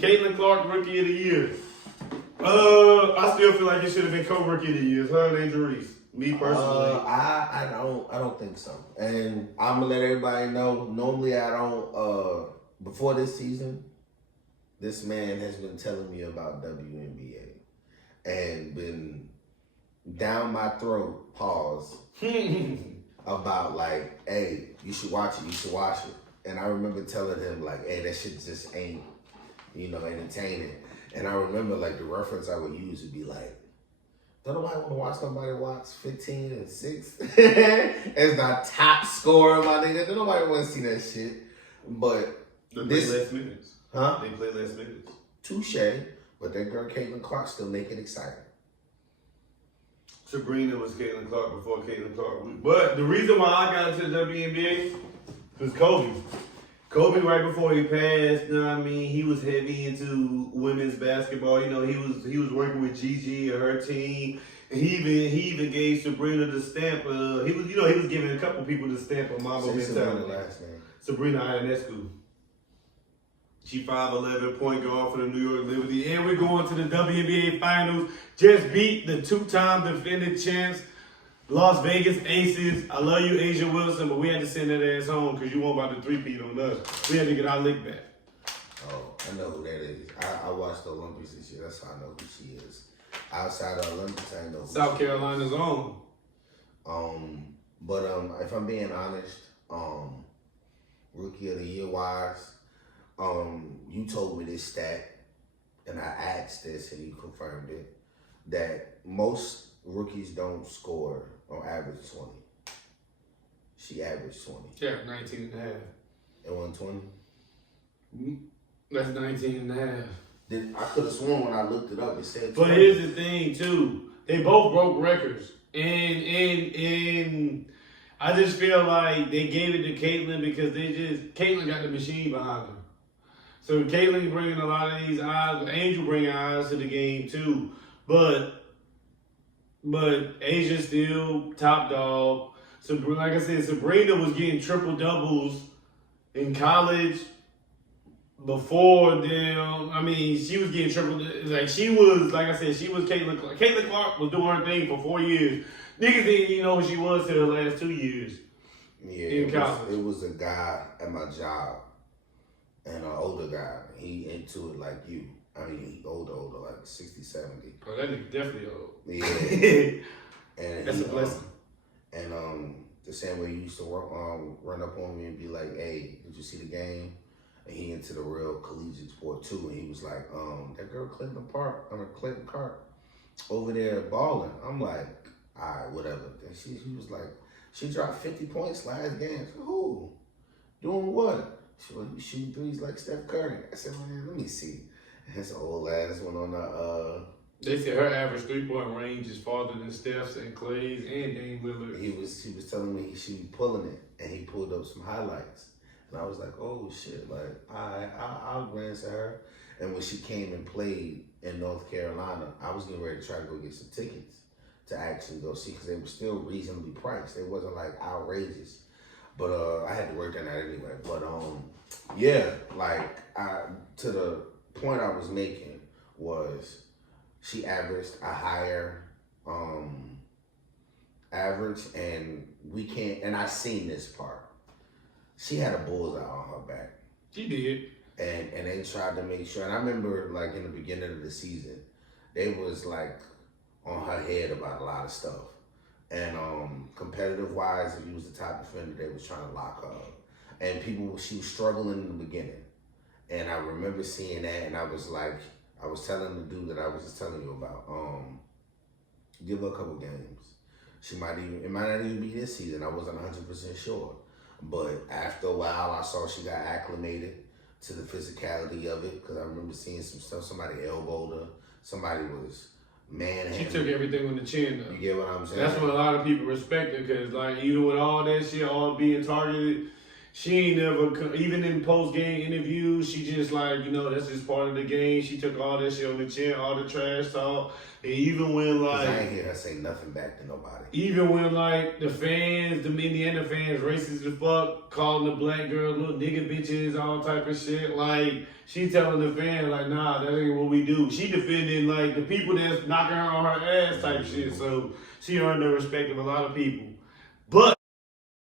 Caitlin Clark, Rookie of the Year. I still feel like it should have been co-Rookie of the Year. Her and Angel Reese. Me personally. I don't think so. And I'm gonna let everybody know. Normally I don't. Before this season, this man has been telling me about WNBA and been down my throat. Pause. About like, hey, you should watch it. You should watch it. And I remember telling him like, hey, that shit just ain't, entertaining. And I remember like the reference I would use would be like, don't nobody want to watch somebody watch 15 and 6 as the top scorer, my nigga. Don't nobody want to see that shit. But they play less minutes. Huh? They play less minutes. Touche. But that girl Caitlin Clark still make it exciting. Sabrina was Caitlin Clark before Caitlin Clark. But the reason why I got into the WNBA was Kobe. Kobe, right before he passed, he was heavy into women's basketball. He was working with Gigi and her team. And he even gave Sabrina the stamp. He was giving a couple people the stamp of Mambo mentality. Sabrina Ionescu. She 5'11", point guard for the New York Liberty. And we're going to the WNBA Finals. Just beat the two-time defending champs, Las Vegas Aces. I love you, Asia Wilson, but we had to send that ass home because you won't about to three-peat on us. We had to get our lick back. Oh, I know who that is. I watched the Olympics this year. That's how I know who she is. Outside of the Olympics, I know who South Carolina's own. But if I'm being honest, Rookie of the Year wise, you told me this stat, and I asked this, and you confirmed it, that most rookies don't score on average 20. She averaged 20. Yeah, 19 and a half. It wasn't 20? That's 19 and a half. I could have sworn when I looked it up, it said 20. But here's the thing, too. They both broke records. And I just feel like they gave it to Caitlin because Caitlin got the machine behind her. So Caitlin bringing a lot of these eyes, Angel bringing eyes to the game too. But Asia's still top dog. So like I said, Sabrina was getting triple doubles in college before them. She was getting triple. She was Caitlin Clark. Caitlin Clark was doing her thing for 4 years. Niggas didn't even know who she was till the last 2 years. Yeah, in college. It was a guy at my job, and an older guy. He into it like you. He older, like 60, 70. Oh, that nigga definitely old. Yeah. And that's a blessing. And the same way he used to run up on me and be like, hey, did you see the game? And he into the real collegiate sport too. And he was like, that girl Clinton Clark over there balling. I'm like, all right, whatever. And he was like, she dropped 50 points last game. I said, who? Doing what? She was shooting threes like Steph Curry. I said, man, let me see. His old ass went on the. They said her average 3-point range is farther than Steph's and Clay's and Dame Lillard. He was telling me she was pulling it, and he pulled up some highlights, and I was like, oh shit, like I'll glance at her. And when she came and played in North Carolina, I was getting ready to try to go get some tickets to actually go see because they were still reasonably priced. They wasn't like outrageous. But I had to work on that anyway. But yeah, like to the point I was making was she averaged a higher average, and we can't. And I seen this part. She had a bullseye on her back. She did. And they tried to make sure. And I remember like in the beginning of the season, they was like on her head about a lot of stuff. And competitive wise, if you was the top defender, they was trying to lock her up. And she was struggling in the beginning. And I remember seeing that, and I was telling the dude that I was just telling you about, give her a couple games. It might not even be this season. I wasn't 100% sure. But after a while, I saw she got acclimated to the physicality of it, because I remember seeing some stuff. Somebody elbowed her. Somebody was manhandling. She took everything on the chin, though. You get what I'm saying? That's what a lot of people respect her, because, like, even with all that shit, all being targeted, She ain't never, even in post-game interviews, she just like, that's just part of the game. She took all that shit on the chin, all the trash talk. And even when like... I ain't hear her say nothing back to nobody. Even when like the fans, the Indiana fans, racist as fuck, calling the black girl little nigga bitches, all type of shit. Like, she telling the fans like, nah, that ain't what we do. She defending like the people that's knocking her on her ass type shit. So she earned the respect of a lot of people. But